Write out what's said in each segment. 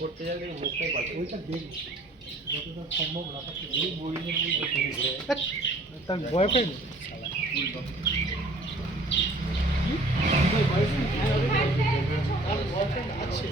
করতে গেলে মুখটাই পাল্টে ওইটা দেখবি যতটা সম্ভব রাখাতে এই বইয়ের তার বয়ফ্রেন্ড আছে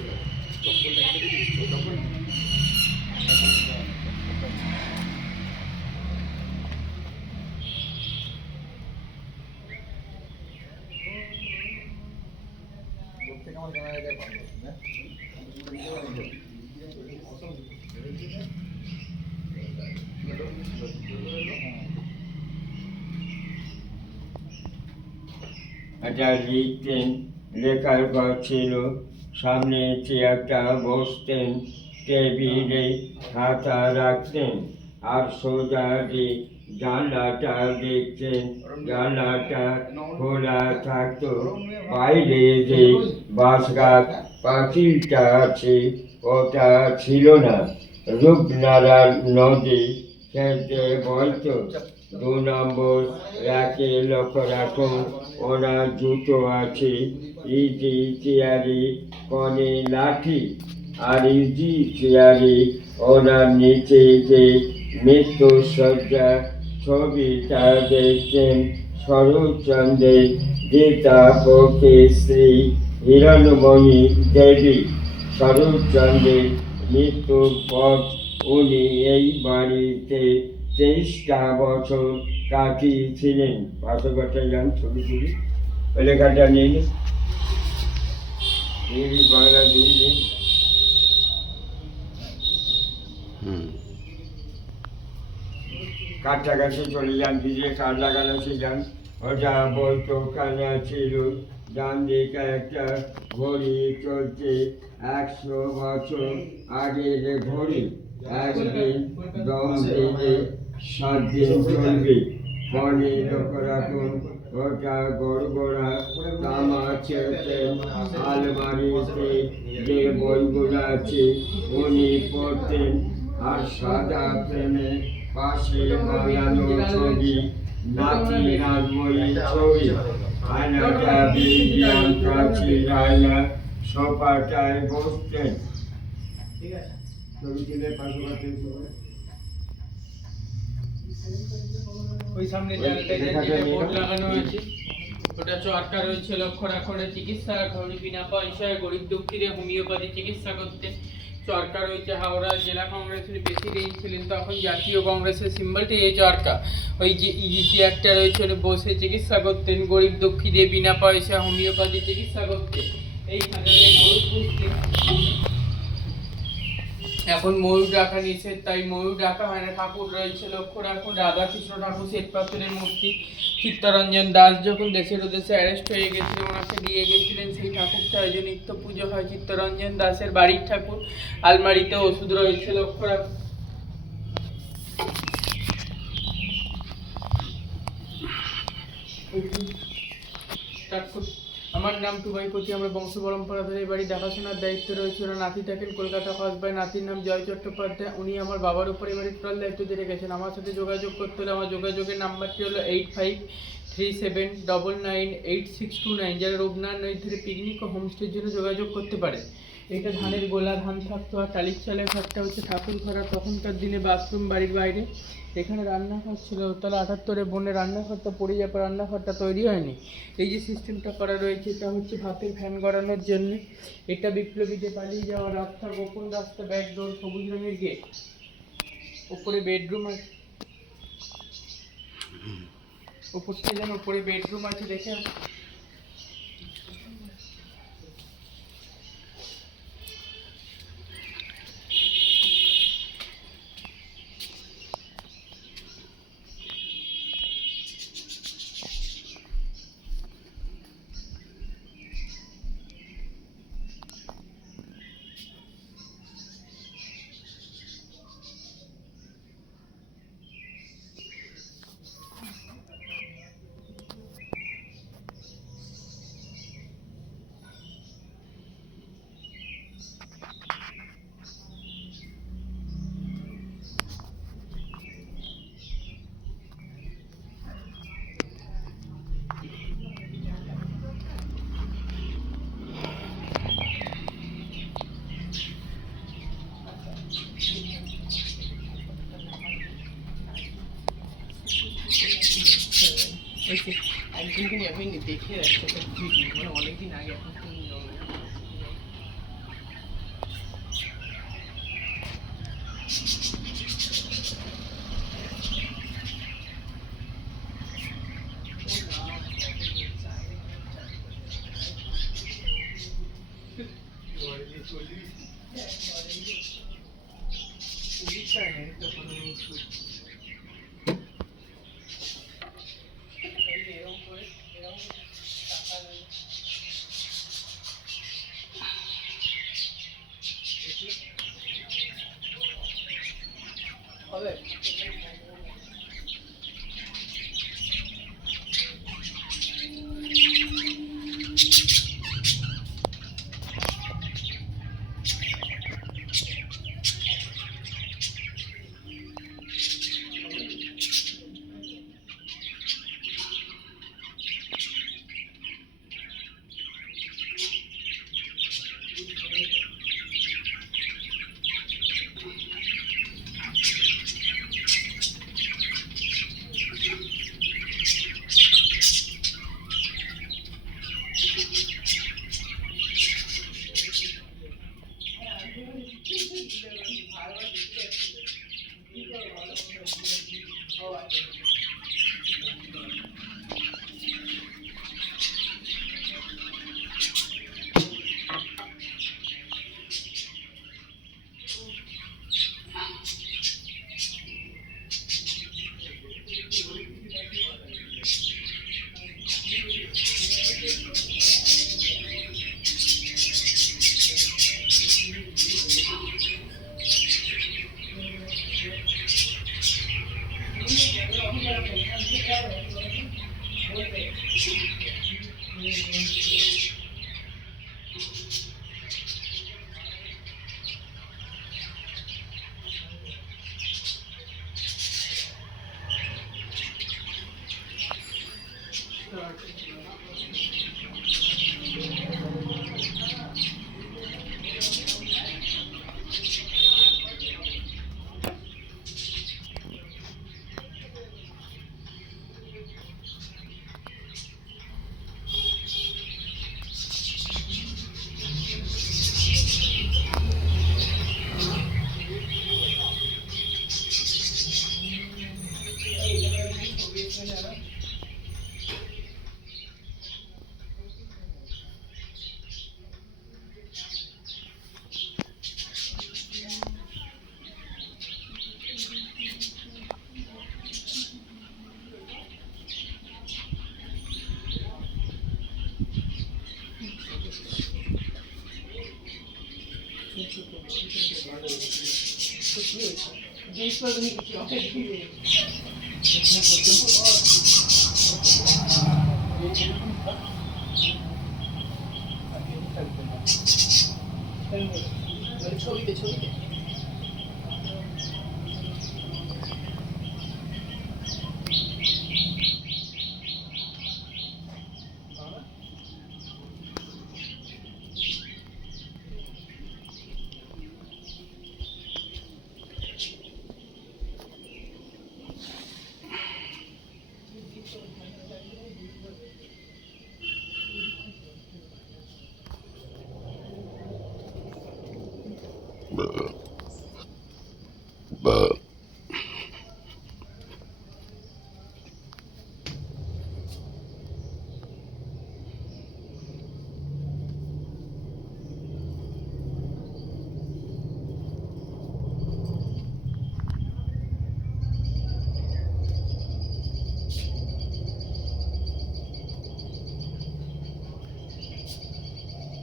একটা লিখতেন, লেখার ঘর ছিল, সামনে চেয়ারটা বসতেন, টেবিলে খাতা রাখতেন, আর সোজা দিক জানলাটা দেখতেন, জানলাটা খোলা থাকতো, বাইরে যে বাঁশগাছ পাঁচিলটা আছে ওটা ছিল না। রূপনারায়ণ নদী খেলতে বলতো। 2 নম্বর রাকে লক্ষ্য রাখুন, ওনার জুতো আছে, ইজি চেয়ারে কনে লাঠি, আর ইজি চেয়ারে ওনার নিচে যে মৃত্যু সজ্জা ছবিটা দেখতেন শরৎচন্দ্রের গীতা পক্ষে শ্রী হিরণমণি দেবী। শরৎচন্দ্রের মৃত্যুর পর উনি এই বাড়িতে 23টা বছর কাটিয়েছিলেন। পাশাপাশি যান ছবি তুলি লেখাটা নিন, ইংলিশ বাংলা দিন নিন। কাঠটা কাছে চলে যান, ভিজে কাঠ লাগানো ছিলাম, ওটা বইতো কানা ছিল। ডান দিকে একটা ঘড়ি চলছে, 100 বছর আগের ঘড়ি। একদিন দম দিলে 7 দিন চলবে। মনে লক্ষ্য রাখুন, ওটা গড়গড়া তামা ছেড়েছেন। আলমারিতে যে বইগুলো আছে উনি পড়তেন, আর সাদা প্রেমে পাশে বানানো ছবি, নাতি নাতবইয়ের ছবি। আয়নাটা বিজ্ঞান প্রাচীর আয়না, সোফাটায় বসতেন। ছবি তুলে পাশাপাশি ওই সামনে জায়গাটায় বোর্ড লাগানো আছে, ওটা চরকা রয়েছে, লক্ষ্য রাখুন। চিকিৎসা ঘরে বিনা পয়সায় গরিব দুঃখীদের হোমিওপ্যাথি চিকিৎসা করতে। চরকা রয়েছে। হাওড়া জেলা কংগ্রেসের প্রেসিডেন্ট ছিলেন তখন, জাতীয় কংগ্রেসের সিম্বলটি এই চরকা। ওই যে ইজি একটা রয়েছে, বসে চিকিৎসা করতেন, গরিব দুঃখীদের বিনা পয়সা হোমিওপ্যাথি চিকিৎসা করতেন। এইখানে ময়ূর পুষতেন। এখন ময়ূর ডাকা নিষেধ, তাই ময়ূর ডাকা হয় না। ঠাকুর রয়েছে, লক্ষ্য রাখুন। রাধাকৃষ্ণ ঠাকুর শ্বেতপাথরের মূর্তি। চিত্তরঞ্জন দাস যখন দেশের উদ্দেশ্যে অ্যারেস্ট হয়ে গেছিলেন, ওনাকে দিয়ে গেছিলেন, সেই ঠাকুরটা এই যে নিত্য পুজো হয়। চিত্তরঞ্জন দাসের বাড়ির ঠাকুর। আলমারিতে ওষুধ রয়েছে, লক্ষ্য রাখুন। আমার নাম টুবাইপতি, আমরা বংশ পরম্পরা ধরে এই বাড়ি দেখাশোনার দায়িত্ব রয়েছে। ওরা নাতি থাকেন কলকাতা কসবায়, নাতির নাম জয় চট্টোপাধ্যায়। উনি আমার বাবার উপর এবারে টোটাল দায়িত্ব দিয়ে রেখেছেন। আমার সাথে যোগাযোগ করতে হলে আমার যোগাযোগের নাম্বারটি হলো 8537998629। যারা রূপনারায়ণ নদীর ধারে পিকনিক ও হোমস্টের জন্য যোগাযোগ করতে পারে। এটা ধানের গোলা, ধান থাকতো, আর টালির চালের ঘরটা হচ্ছে ঠাকুর ঘর। তখনকার দিনে বাথরুম বাড়ির বাইরে। এখানে রান্নাঘর ছিল, তাহলে 78-এ বনের রান্নাঘরটা পড়ে যাওয়ার পর রান্নাঘরটা তৈরি হয়নি। এই যে সিস্টেমটা করা রয়েছে, এটা হচ্ছে ভাতের ফ্যান গড়ানোর জন্য। এটা বিপ্লবীতে পালিয়ে যাওয়া রাস্তা, গোপন রাস্তা, ব্যাক ডোর, সবুজ রঙের গেট। ওপরে বেডরুম আছে, ওপর থেকে যেন ওপরে বেডরুম আছে, দেখে ওই যে একদিনকে আমি দেখে রাখছি একটা ভিডিও, মানে অনেকদিন আগে, এখন তো জমে না। হবে ছবিতে ছবিতে Buh.